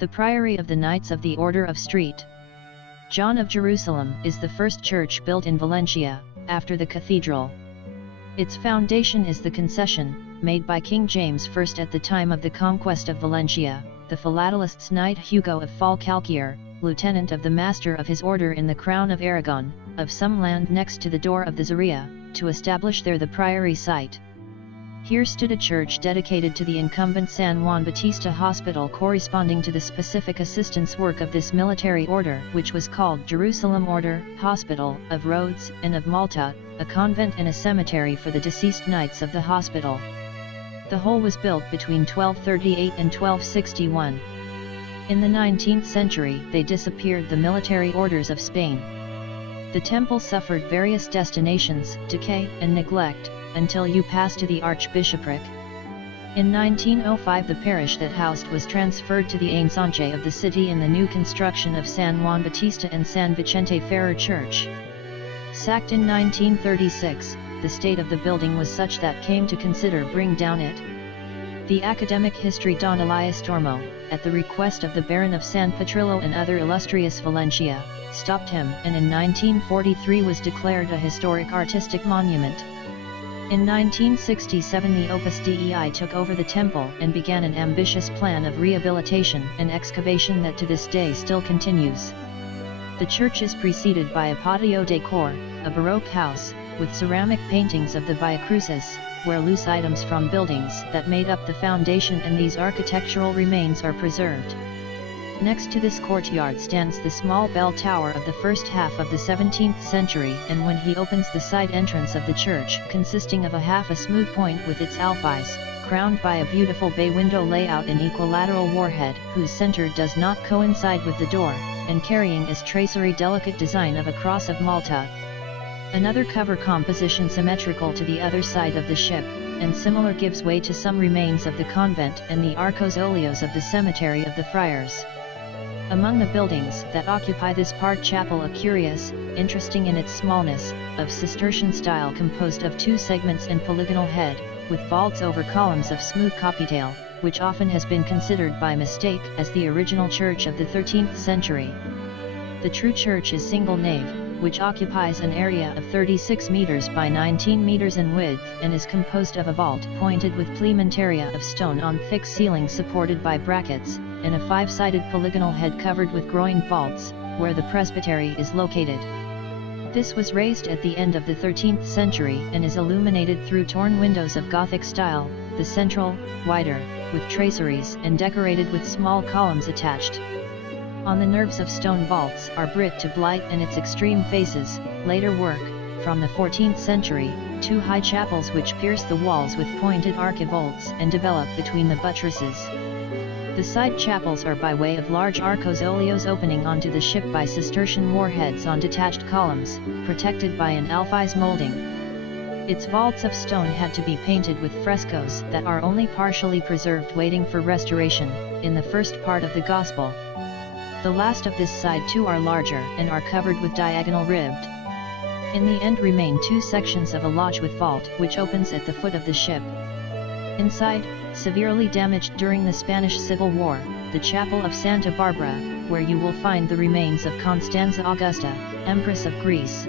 The Priory of the Knights of the Order of St. John of Jerusalem is the first church built in Valencia, after the cathedral. Its foundation is the concession, made by King James I at the time of the conquest of Valencia, the Philatelist's Knight Hugo of Falcalquier, lieutenant of the Master of his Order in the Crown of Aragon, of some land next to the door of the Zaria, to establish there the priory site. Here stood a church dedicated to the incumbent San Juan Bautista Hospital, corresponding to the specific assistance work of this military order, which was called Jerusalem Order, Hospital, of Rhodes, and of Malta, a convent and a cemetery for the deceased knights of the hospital. The whole was built between 1238 and 1261. In the 19th century they disappeared, the military orders of Spain. The temple suffered various destinations, decay, and neglect, until you pass to the archbishopric. In 1905 the parish that housed was transferred to the ensanche of the city in the new construction of San Juan Bautista and San Vicente Ferrer Church. Sacked in 1936, the state of the building was such that came to consider bring down it. The academic history Don Elias Tormo, at the request of the Baron of San Petrillo and other illustrious Valencia, stopped him, and in 1943 was declared a historic artistic monument. In 1967 the Opus Dei took over the temple and began an ambitious plan of rehabilitation and excavation that to this day still continues. The church is preceded by a patio decor, a Baroque house, with ceramic paintings of the Via Crucis, where loose items from buildings that made up the foundation and these architectural remains are preserved. Next to this courtyard stands the small bell tower of the first half of the 17th century, and when he opens the side entrance of the church, consisting of a smooth point with its alfies, crowned by a beautiful bay window layout and equilateral warhead, whose center does not coincide with the door, and carrying as tracery delicate design of a cross of Malta. Another cover composition symmetrical to the other side of the ship, and similar gives way to some remains of the convent and the arcos oleos of the cemetery of the friars. Among the buildings that occupy this part chapel, a curious, interesting in its smallness, of Cistercian style composed of two segments and polygonal head, with vaults over columns of smooth copytail, which often has been considered by mistake as the original church of the 13th century. The true church is single nave, which occupies an area of 36 meters by 19 meters in width and is composed of a vault pointed with pleimentaria of stone on thick ceiling supported by brackets, and a five-sided polygonal head covered with groined vaults, where the presbytery is located. This was raised at the end of the 13th century and is illuminated through torn windows of Gothic style, the central, wider, with traceries and decorated with small columns attached. On the nerves of stone vaults are brick to blight and its extreme faces, later work, from the 14th century, two high chapels which pierce the walls with pointed archivolts and develop between the buttresses. The side chapels are by way of large arcos oleos opening onto the ship by Cistercian warheads on detached columns, protected by an alfies molding. Its vaults of stone had to be painted with frescoes that are only partially preserved waiting for restoration, in the first part of the Gospel. The last of this side two are larger and are covered with diagonal ribbed. In the end remain two sections of a lodge with vault which opens at the foot of the ship. Inside, severely damaged during the Spanish Civil War, the chapel of Santa Barbara, where you will find the remains of Constanza Augusta, Empress of Greece,